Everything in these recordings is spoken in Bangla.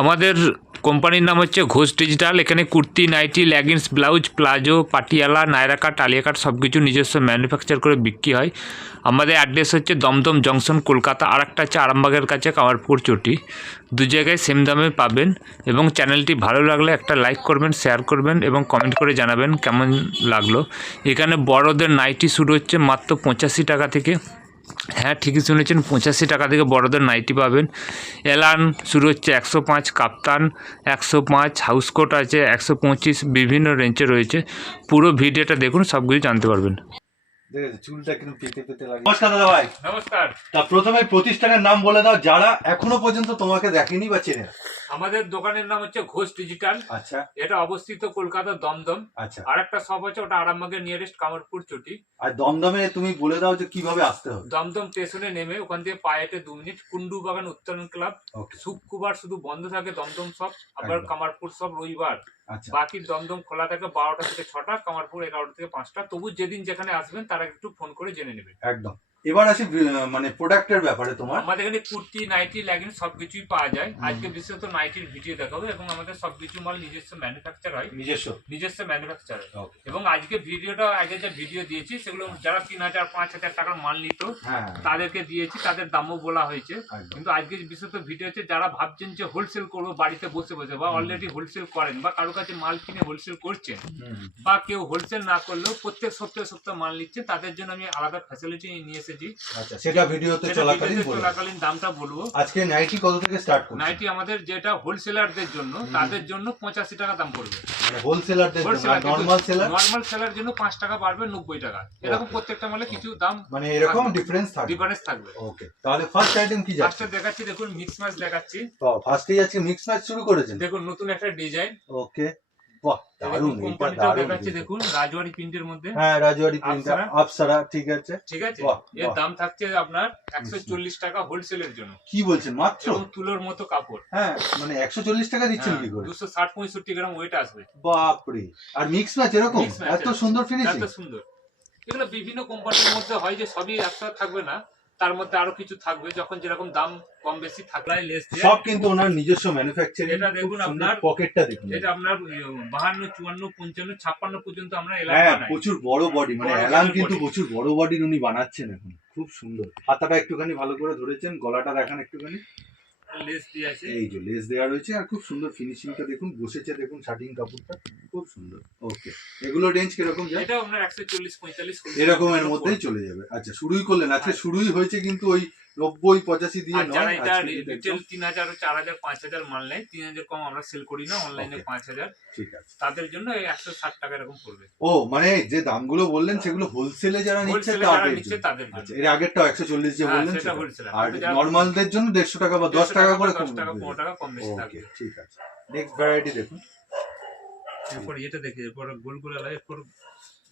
আমাদের কোম্পানির নাম হচ্ছে ঘোষ ডিজিটাল। এখানে kurti, nightie leggings blouse palazzo, Patiala, Naira cut, Alia cut সব কিছু নিজস্ব ম্যানুফ্যাকচার করে বিক্রি হয়। আমাদের অ্যাড্রেস হচ্ছে দমদম জংশন কলকাতা। আর একটা হচ্ছে আরামবাগের কাছে, কামারপুর চটি। দু জায়গায় সেম দামে পাবেন এবং চ্যানেলটি ভালো লাগলে একটা লাইক করবেন শেয়ার করবেন এবং কমেন্ট করে জানাবেন কেমন লাগল। এখানে বড়দের নাইটি শুরু হচ্ছে মাত্র পঁচাশি টাকা থেকে। হ্যাঁ ঠিকই শুনেছেন, পঁচাশি টাকা থেকে বড়দের নাইটি পাবেন। এলান শুরু হচ্ছে একশো পাঁচ, কাপ্তান একশো পাঁচ হাউসকোট আছে একশো পঁচিশ, বিভিন্ন রেঞ্জে রয়েছে। পুরো ভিডিওটা দেখুন সব কিছু জানতে পারবেন। চুলটা কিন্তু পেতে পেতে লাগে। নমস্কার দাদা ভাই। নমস্কার। তা প্রথমে প্রতিষ্ঠানের নাম বলে দাও যারা এখনও পর্যন্ত তোমাকে দেখেনি বা চেনে আমাদের দোকানের নাম হচ্ছে ঘোষ ডিজিটাল। আচ্ছা। এটা অবস্থিত কলকাতা দমদম। আচ্ছা। আর একটা শপ আছে ওটা আরামবাগের নিয়ারেস্ট কামারপুর চটি। আর দমদমে তুমি বলে দাও যে কীভাবে আসতে হবে। দমদম স্টেশনে নেমে ওখান থেকে পায়ে হেঁটে দু মিনিট কুন্ডু বাগান উত্তরণ ক্লাব। শুক্রবার শুধু বন্ধ থাকে দমদম সব আবার কামারপুর সব রবিবার। আচ্ছা। বাকি দমদম খোলা থাকে বারোটা থেকে ছটা কামারপুর এগারোটা থেকে পাঁচটা। তবু যেদিন যেখানে আসবেন তারা একটু ফোন করে জেনে নেবেন একদম। এবার আসি মানে প্রোডাক্টের ব্যাপারে তোমার। আমাদের এখানে কুর্তি নাইটি লেগিংস সবকিছুই পাওয়া যায়। আজকে বিশেষত নাইটির ভিডিও দেখাবো এবং আমাদের সবকিছু মাল নিজস্ব ম্যানুফ্যাকচার হয়। নিজস্ব? নিজস্ব ম্যানুফ্যাকচার হয়। এবং আজকে ভিডিওটা আগে যে ভিডিও দিয়েছি সেগুলো যারা তিন হাজার পাঁচ হাজার টাকার মাল নিত হ্যাঁ। তাদেরকে দিয়েছি তাদের দামও বলা হয়েছে। কিন্তু আজকে বিশেষত ভিডিও হচ্ছে যারা ভাবছেন যে হোলসেল করব বাড়িতে বসে বসে বা অলরেডি হোলসেল করেন বা কারও কাছে মাল কিনে হোলসেল করছেন বা কেউ হোলসেল না করলেও প্রত্যেক সপ্তাহে সপ্তাহে মাল নিচ্ছে তাদের জন্য আমি আলাদা ফ্যাসিলিটি নিয়ে এসেছি। আচ্ছা সেটা ভিডিওতে চলাকালীন চলাকালীন দামটা বলব। আজকে নাইটি কত থেকে স্টার্ট করছি নাইটি আমাদের যেটা হোলসেলারদের জন্য তাদের জন্য পঁচাশি টাকা দাম পড়বে। মানে হোলসেলারদের নর্মাল সেলার নর্মাল সেলার জন্য পাঁচ টাকা বাড়বে নব্বই টাকা। এরকম প্রত্যেকটা মালে কিছু দাম মানে এরকম ডিফারেন্স থাকে ডিফারেন্স থাকবে। ওকে তাহলে ফার্স্ট আইটেম কি যাচ্ছে? ফার্স্টে দেখাচ্ছি দেখুন মিক্স ম্যাচ দেখাচ্ছি। তো ফার্স্টেই আজকে মিক্স ম্যাচ শুরু করেছেন? দেখুন নতুন একটা ডিজাইন ওকে বাহ দারুণ এটা দারুণ দেখুন রাজওয়ারি প্রিন্টের মধ্যে। হ্যাঁ রাজওয়ারি প্রিন্টার আপসারা ঠিক আছে। ঠিক আছে? এর দাম থাকছে আপনার একশো চল্লিশ টাকা হোলসেলের জন্য। কি বলছেন মাত্র? তুলোর মতো কাপড়। হ্যাঁ মানে একশো চল্লিশ টাকা দিচ্ছেন হ্যাঁ, কি করে? দুশো ষাট পঁয়ষট্টি গ্রাম ওয়েট আসবে। বাপরে আর মিক্স ম্যাচ এরকম? এত সুন্দর ফিনিশিং এত সুন্দর। এগুলো বিভিন্ন কোম্পানির মধ্যে হয় যে সবই একসাথে থাকবে না। তার মধ্যে আরও কিছু থাকবে যখন যেরকম দাম কম বেশি থাকলে লেস সব কিন্তু ওনার নিজস্ব ম্যানুফ্যাকচারিং এটা দেখুন আপনার- পকেটটা দেখুন। এটা আপনার বাহান্ন চুয়ান্ন পঞ্চান্ন ছাপ্পান্ন পর্যন্ত আমরা এলাকা হ্যাঁ প্রচুর বড় বডি মানে বড় কিন্তু প্রচুর বড় বডির উনি বানাচ্ছেন এখন খুব সুন্দর। হাতাটা একটুখানি ভালো করে ধরেছেন গলাটা দেখান একটুখানি। লেস দিয়ে আছে। এই যে লেস দেওয়া রয়েছে আর খুব সুন্দর ফিনিশিংটা দেখুন বসেছে দেখুন শার্টিং কাপড়টা খুব সুন্দর। ওকে এগুলো রেঞ্জ কীরকম যায়? এটা আপনার একশো চল্লিশ পঁয়তাল্লিশ এরকমের মধ্যেই চলে যাবে। আচ্ছা শুরুই করলেন। আজকে শুরুই হয়েছে কিন্তু ওই নব্বই পঁচাশি দিয়ে যারা এটা রিটেল তিন হাজার চার হাজার পাঁচ হাজার মাল নেয় তিন হাজার কম আমরা সেল করি না অনলাইনে পাঁচ হাজার। ঠিক আছে। তাদের জন্য এই একশো ষাট টাকা এরকম পড়বে। ও মানে যে দামগুলো বললেন সেগুলো হোলসেলে যারা নিচ্ছে তাদের নিচ্ছে তাদের জন্য। আচ্ছা এর আগেরটাও একশো চল্লিশ যে হ্যাঁ, বললেন আর নর্মালদের জন্য দেড়শো টাকা বা দশ টাকা করে দশ কম টাকা পনেরো টাকা কম বেশি থাকবে। ঠিক আছে। নেক্সট ভ্যারাইটি দেখুন। এরপর এটা দেখি এরপর গোল গোল আলাই এরপর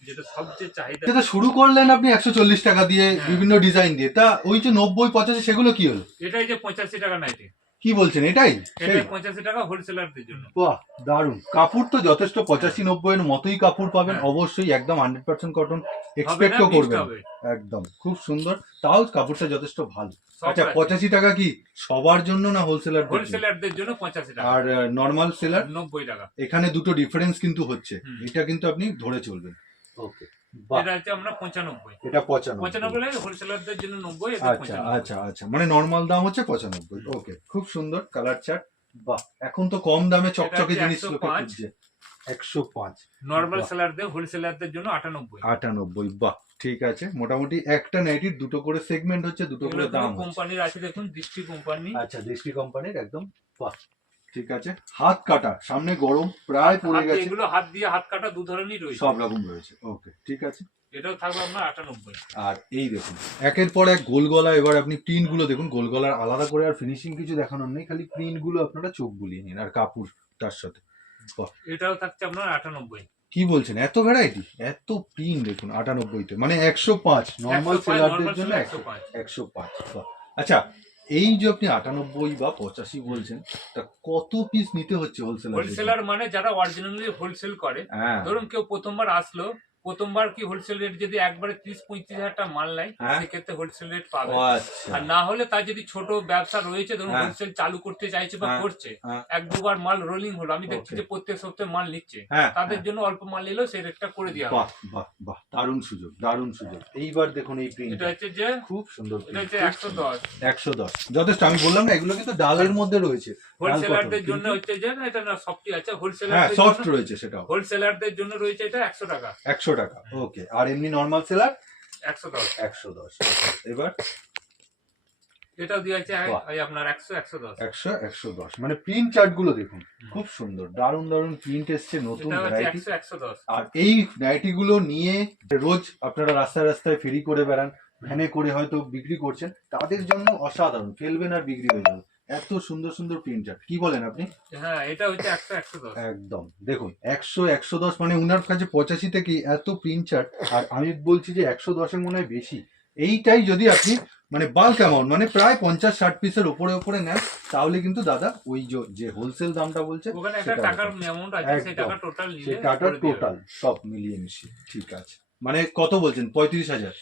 যেটা সবচেয়ে চাহিদা এটা শুরু করলেন আপনি একশো চল্লিশ টাকা দিয়ে হ্যাঁ। বিভিন্ন ডিজাইন দিয়ে। তা ওই যে নব্বই পঁচাশি সেগুলো কি হলো? এটাই যে পঁচাশি টাকা নাইটি কি বলছেন এটাই? এটাই পঁচাশি টাকা হোলসেলারদের জন্য। বাহ দারুণ কাপড় তো যথেষ্ট পঁচাশি নব্বই এর মতোই কাপড় পাবেন। হ্যাঁ। অবশ্যই একদম হান্ড্রেড পার্সেন্ট কটন এক্সপেক্টও করবেন। একদম খুব সুন্দর। তাও কাপড়টা যথেষ্ট ভালো। আচ্ছা পঁচাশি টাকা কি সবার জন্য না হোলসেলার হোলসেলারদের জন্য পঁচাশি টাকা। আর নর্মাল সেলার নব্বই টাকা। এখানে দুটো ডিফারেন্স কিন্তু হচ্ছে। এটা কিন্তু আপনি ধরে চলবেন। ওকে এটা হচ্ছে আমরা পঁচানব্বই। এটা পঁচানব্বই। পঁচানব্বই লাগে হোলসেলারদের জন্য নব্বই আচ্ছা আচ্ছা আচ্ছা। মানে নর্মাল দাম হচ্ছে পঁচানব্বই। ওকে খুব সুন্দর কালার চার্ট বাহ এখন তো কম দামে চকচকে এটা জিনিস লোকে খুঁজছে। একশো পাঁচ। নর্মাল বাহ। সেলারদের হোলসেলারদের জন্য আটানব্বই। আটানব্বই বাহ ঠিক আছে। মোটামুটি একটা নাইটির দুটো করে সেগমেন্ট হচ্ছে দুটো করে দাম কোম্পানির আছে দেখুন দৃষ্টি কোম্পানি আচ্ছা দৃষ্টি কোম্পানির একদম বাহ। ঠিক আছে? হাত কাটা সামনে গরম প্রায় পড়ে গেছে। এগুলো হাত দিয়ে হাত কাটা দু ধরনেরই রয়েছে। সব রকম রয়েছে। ওকে ঠিক আছে? এটাও থাকবে আপনার আটানব্বই। আর এই দেখুন একের পর এক গোল গলা এবার আপনি প্রিন্টগুলো দেখুন গোল গলার আলাদা করে আর ফিনিশিং কিছু দেখানোর নেই খালি প্রিন্টগুলো আপনারা চোখ বুলিয়ে নিন আর কাপড় তার সাথে এটাও থাকছে আপনার আটানব্বই। কি বলছেন? এত ভ্যারাইটি এত প্রিন্ট দেখুন আটানব্বইতে। মানে একশো পাঁচ নর্মাল সেলারদের জন্য একশো পাঁচ। একশো পাঁচ। আচ্ছা এই যে আপনি আটানব্বই বা পঁচাশি বলছেন তা কত পিস নিতে হচ্ছে হোলসেলার হোলসেলার মানে যারা অরিজিনালি হোলসেল করে হ্যাঁ। ধরুন কেউ প্রথমবার আসলো প্রথমবার কি হোলসেল রেট যদি একবারে ত্রিশ পঁয়ত্রিশ হাজার টাকা মাল নেয় হ্যাঁ। সেক্ষেত্রে হোলসেল রেট পাবে। আচ্ছা। আর না হলে তার যদি ছোট ব্যবসা রয়েছে ধরুন হ্যাঁ। হোলসেল চালু করতে চাইছে বা হ্যাঁ, করছে হ্যাঁ। এক দুবার মাল রোলিং হলো আমি দেখছি যে প্রত্যেক সপ্তাহে মাল নিচ্ছে হ্যাঁ তাদের হ্যাঁ। জন্য অল্প মাল নিলেও সেই রেটটা করে দেওয়া বাহ বাহ বাহ দারুণ সুযোগ দারুণ সুযোগ। এইবার দেখুন এই প্রিন্ট এটা হচ্ছে যে খুব সুন্দর এটা হচ্ছে একশো দশ। একশো দশ। যথেষ্ট আমি বললাম না এগুলো কিন্তু ডালের মধ্যে রয়েছে। হোলসেলারদের জন্য হচ্ছে যে না, এটা না সফটি আছে। হ্যাঁ হোলসেলারদের সফট রয়েছে সেটাও। হোলসেলারদের জন্য রয়েছে এটা একশো টাকা। একশো টাকা। ওকে আর এমনি নর্মাল সেলার একশো দশ। একশো দশ। এবার? এটাও দিয়ে আছে। আপনার একশো একশো দশ। একশো একশো দশ। মানে প্রিন্ট চার্টগুলো দেখুন খুব সুন্দর। দারুণ দারুণ প্রিন্ট এসছে নতুন ভ্যারাইটি একশো একশো আর এই নাইটি গুলো নিয়ে রোজ আপনারা রাস্তায় রাস্তায় ফেরি করে বেড়ান ভ্যানে করে হয়তো বিক্রি করছেন তাদের জন্য অসাধারণ। ফেলবেন আর বিক্রি হয়ে যাবে। এত সুন্দর সুন্দর প্রিন্ট চার্ট কি বলেন আপনি? হ্যাঁ এটা হচ্ছে একশো একশো দশ। একদম। দেখুন একশো একশো দশ মানে উনার কাছে পঁচাশি থেকে এত প্রিন্ট চার্ট আর আমি বলছি যে একশো দশের মনে হয় বেশি। এইটাই যদি আপনি মানে বাল্ক অ্যামাউন্ট মানে প্রায় পঞ্চাশ ষাট পিসের ওপরে ওপরে নেন তাহলে কিন্তু দাদা ওই যে- হোলসেল দামটা বলছে টাকার টোটাল সব মিলিয়ে মিশিয়ে ঠিক আছে। মানে কত বলছেন? পঁয়ত্রিশ হাজার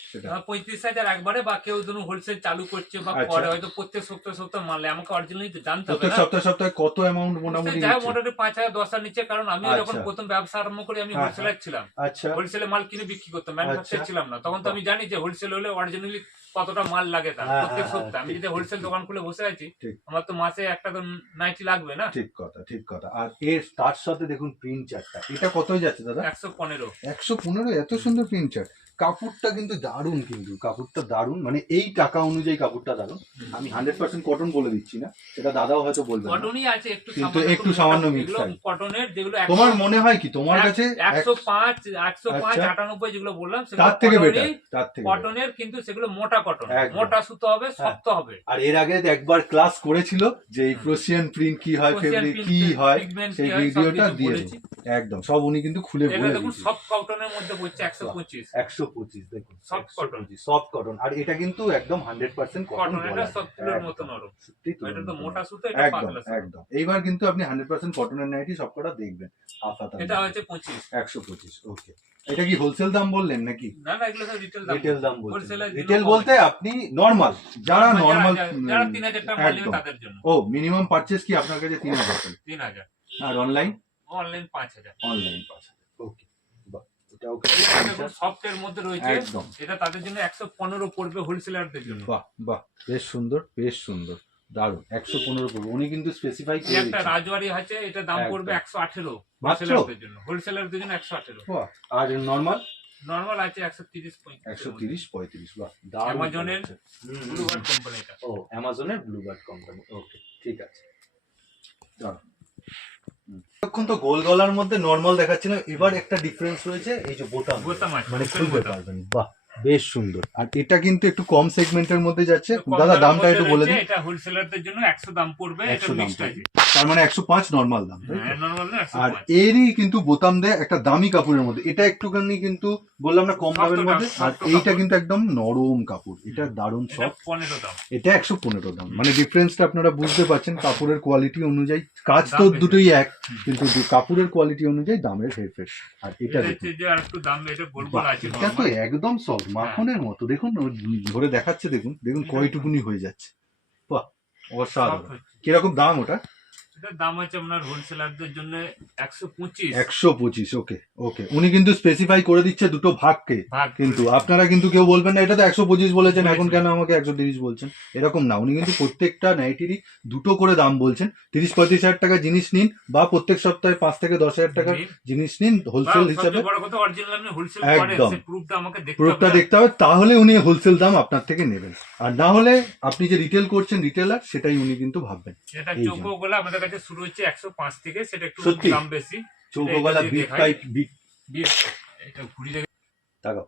পঁয়ত্রিশ হাজার একবারে বা কেউ ধরুন হোলসেল চালু করছে বা আচ্ছা। পরে হয়তো প্রত্যেক সপ্তাহে সপ্তাহে মানলে আমাকে অরিজিনালি তো জানতে হবে সপ্তাহে সপ্তাহে কত অ্যামাউন্ট মোটামুটি যাই মোটামুটি পাঁচ হাজার দশ হাজার নিচ্ছে। কারণ আমি যখন আচ্ছা। প্রথম ব্যবসা আরম্ভ করি আমি হ্যাঁ, হোলসেলার ছিলাম। আচ্ছা। হোলসেলে মাল কিনে বিক্রি করতাম ম্যানুফ্যাকচার আচ্ছা। ছিলাম না। তখন তো আমি জানি যে হোলসেল হলে অরিজিনালি কতটা মাল লাগে তার হ্যাঁ, প্রত্যেক হ্যাঁ, সপ্তাহে। আমি যদি হোলসেল দোকান খুলে বসে আছি। আমার তো মাসে একটা তো নাইটি লাগবে না? ঠিক কথা ঠিক কথা। আর এর তার সাথে দেখুন প্রিন্ট চার্টটা এটা কতই যাচ্ছে দাদা? একশো পনেরো। একশো পনেরো এত সুন্দর প্রিন্ট চার্ট কাপড়টা কিন্তু দারুণ কিন্তু কাপড়টা দারুণ। মানে এই টাকা অনুযায়ী কাপড়টা দারুণ। আমি হান্ড্রেড পার্সেন্ট কটন বলে দিচ্ছি না সেটা দাদাও হয়তো বলবেন না। কটনই আছে একটু কিন্তু একটু সামান্য আছে। কটনের যেগুলো তোমার মনে হয় কি? তোমার কাছে একশো পাঁচ একশো পাঁচ আচ্ছা। আটানব্বই যেগুলো বললাম তার থেকে বেটার তার থেকে কটনের কিন্তু সেগুলো মোটা কটন হ্যাঁ। মোটা সুতো হবে শক্ত হবে। আর এর আগে একবার ক্লাস করেছিল যে এই প্রোসিয়ান প্রিন্ট কি হয় ফেব্রিক কি হয় সেই হয়, ভিডিওটা দিয়ে একদম সব উনি কিন্তু খুলে বলে দেখুন সব কটনের মধ্যে পড়ছে একশো। পঁচিশ। একশো পঁচিশ দেখুন সফট কটন সফট কটন আর এটা কিন্তু একদম হান্ড্রেড পার্সেন্ট কটন একদম এইবার কিন্তু আপনি হান্ড্রেড পার্সেন্ট কটনের নাইটি দেখবেন। এটা হচ্ছে পঁচিশ। একশো পঁচিশ ওকে এটা কি হোলসেল দাম বললেন নাকি? না না এগুলো রিটেল দাম রিটেল দাম বলছেন। রিটেল বলতে আপনি নরমাল যারা নরমাল যারা 3000 টাকা তাদের জন্য। ও মিনিমাম পারচেজ কি আপনার কাছে 3000 3000 আর অনলাইন অনলাইন 5000 অনলাইন 5000 এটাও সফটের মধ্যে রয়েছে। একদম। এটা তাদের জন্য একশো পনেরো পড়বে হোলসেলারদের জন্য। বাহ বাহ বেশ সুন্দর বেশ সুন্দর। দারুণ একশো পনেরো পড়বে। উনি কিন্তু স্পেসিফাই করে একটা রাজওয়ারি আছে এটা দাম পড়বে একশো আঠেরো হোলসেলারদের জন্য। হোলসেলারদের জন্য একশো আঠেরো। আর নর্মাল নর্মাল আছে 130 130 35 বাহ অ্যামাজনের ব্লুবার্ড কোম্পানি ও অ্যামাজনের ব্লুবার্ড কোম্পানি ওকে ঠিক আছে। দাঁড়াও এতক্ষণ তো গোল গলার মধ্যে নর্মাল দেখাচ্ছিল এবার একটা ডিফারেন্স রয়েছে এই যে বোতাম। বোতাম মানে খুলতে পারবেন বাহ। বেশ সুন্দর। আর এটা কিন্তু একটু কম সেগমেন্টের মধ্যে যাচ্ছে। দাদা দামটা একটু বলে দিন। এটা হোলসেলারদের জন্য একশো দাম পড়বে এটা 100 মিক্সড আছে। তার মানে একশো পাঁচ নর্মাল দাম? হ্যাঁ আর এরই কিন্তু বোতাম দেয় একটা দামি কাপড়ের মধ্যে। এটা একটুখানি কিন্তু বললাম না কম দামের মধ্যে আর এইটা কিন্তু একদম নরম কাপড়। এটা দারুণ সফট এটা একশো পনেরো দাম। মানে ডিফারেন্সটা আপনারা বুঝতে পারছেন কাপড়ের কোয়ালিটি অনুযায়ী। কাজ তো দুটোই এক কিন্তু কাপড়ের কোয়ালিটি অনুযায়ী দামের হেরফের। আর এটা দেখুন। এটা গোল গোল আছে এটা তো একদম সফট মাখনের মতো দেখুন ধরে দেখাচ্ছে দেখুন দেখুন কয়টুকুনি হয়ে যাচ্ছে। বাহ অসাধারণ। কীরকম দাম ওটা? এটার দাম হচ্ছে আপনার হোলসেলারদের জন্য একশো পঁচিশ। একশো পঁচিশ ওকে ওকে উনি কিন্তু স্পেসিফাই করে দিচ্ছে দুটো ভাগকে। কিন্তু আপনারা কিন্তু কেউ বলবেন না এটা তো একশো পঁচিশ বলেছেন এখন কেন আমাকে একশো তিরিশ বলছেন? এরকম না উনি কিন্তু প্রত্যেকটা নাইটিরই দুটো করে দাম বলছেন। তিরিশ পঁয়ত্রিশ হাজার টাকা জিনিস নিন বা প্রত্যেক সপ্তাহে পাঁচ থেকে দশ হাজার টাকার জিনিস নিন হোলসেল হিসাবে। একদম। প্রুফটা দেখতে হবে। তাহলে উনি হোলসেল দাম আপনার থেকে নেবেন। আর না হলে আপনি যে রিটেল করছেন রিটেলার সেটাই উনি কিন্তু ভাববেন। এটা এই গোলা আমাদের কাছে শুরু হচ্ছে একশো পাঁচ থেকে সেটা একটু? দাম বেশি চৌকোবেলা বিগ দেখাই। বিগ এটা ঘুরি দেখে তাকাও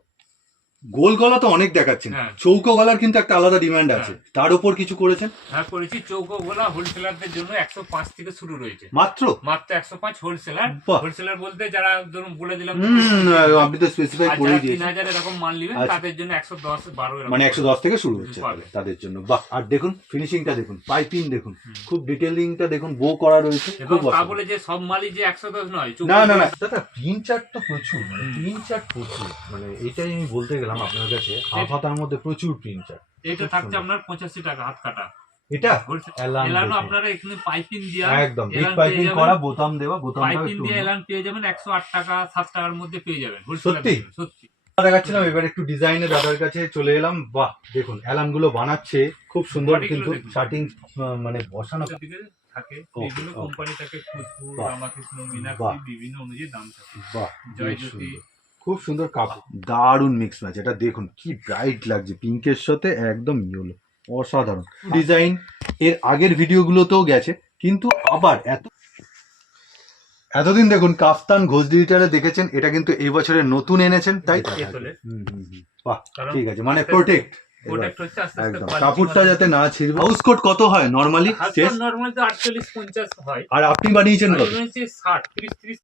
গোল গলা তো অনেক দেখাচ্ছেন হ্যাঁ। চৌকো গলার কিন্তু একটা আলাদা ডিমান্ড আছে তার উপর কিছু করেছেন হ্যাঁ করেছি চৌকো গোলা হোলসেলারদের জন্য একশো পাঁচ থেকে শুরু রয়েছে মাত্র মাত্র একশো পাঁচ হোলসেলার বাহ। হোলসেলার বলতে যারা ধরুন বলে দিলাম হুম আপনি তো স্পেসিফাই আর করে যারা তিন দিয়েছেন হাজার এরকম মাল নেবেন আচ্ছা। তাদের জন্য একশো দশ বারো এরকম মানে একশো দশ থেকে শুরু হচ্ছে পাবে। তাদের জন্য বাহ আর দেখুন ফিনিশিংটা দেখুন পাইপিং দেখুন। খুব ডিটেলিংটা দেখুন বো করা রয়েছে এবং খুব তা অসাধারণ। বলে যে সব মালই যে একশো দশ নয় চৌকো না না না দাদা প্রিন্ট চার্ট তো প্রচুর মানে। প্রিন্ট চার্ট প্রচুর মানে এটাই আমি বলতে গেলাম আপনার কাছে। হাফ হাতার মধ্যে প্রচুর প্রিন্ট এটা থাকছে আপনার পঁচাশি টাকা হাত কাটা। এটা? এলান। আপনারা এখানে পাইপিং দেওয়া একদম। Big piping. করা বোতাম দেওয়া বোতামটাও পাইপিং দিয়ে এলান পেয়ে যাবেন একশো আট টাকা সাত টাকার মধ্যে পেয়ে যাবেন। সত্যি? সত্যি। দেখাচ্ছিলাম এবার একটু ডিজাইনে দাদার কাছে চলে এলাম। বাহ দেখুন অ্যালানগুলো বানাচ্ছে খুব সুন্দর কিন্তু। শার্টিং মানে বসানো। থাকে বিভিন্ন কোম্পানি থাকে রামাকৃষ্ণ। মীনাক্ষী বিভিন্ন অনুযায়ী দাম থাকে। বাহ খুব সুন্দর কাপড়। দারুণ মিক্স ম্যাচ এটা দেখুন কি ব্রাইট লাগছে পিঙ্কের সাথে একদম ইয়েলো অসাধারণ। ডিজাইন এর আগের ভিডিওগুলোতেও গেছে কিন্তু আবার এত এতদিন দেখুন কাফতান ঘোষ ডিজিটালে দেখেছেন এটা কিন্তু এই বছরের নতুন এনেছেন তাই। বাহ ঠিক আছে মানে প্রোটেক্ট প্রোডাক্ট হচ্ছে আস্তে আস্তে একদম কাপড়টা যাতে না ছিঁড়বে। হাউস কোট কত হয় নর্মালি নর্মাল তো আটচল্লিশ পঞ্চাশ হয়। আর আপনি বানিয়েছেন কত? বলেছি ষাট ত্রিশ ত্রিশ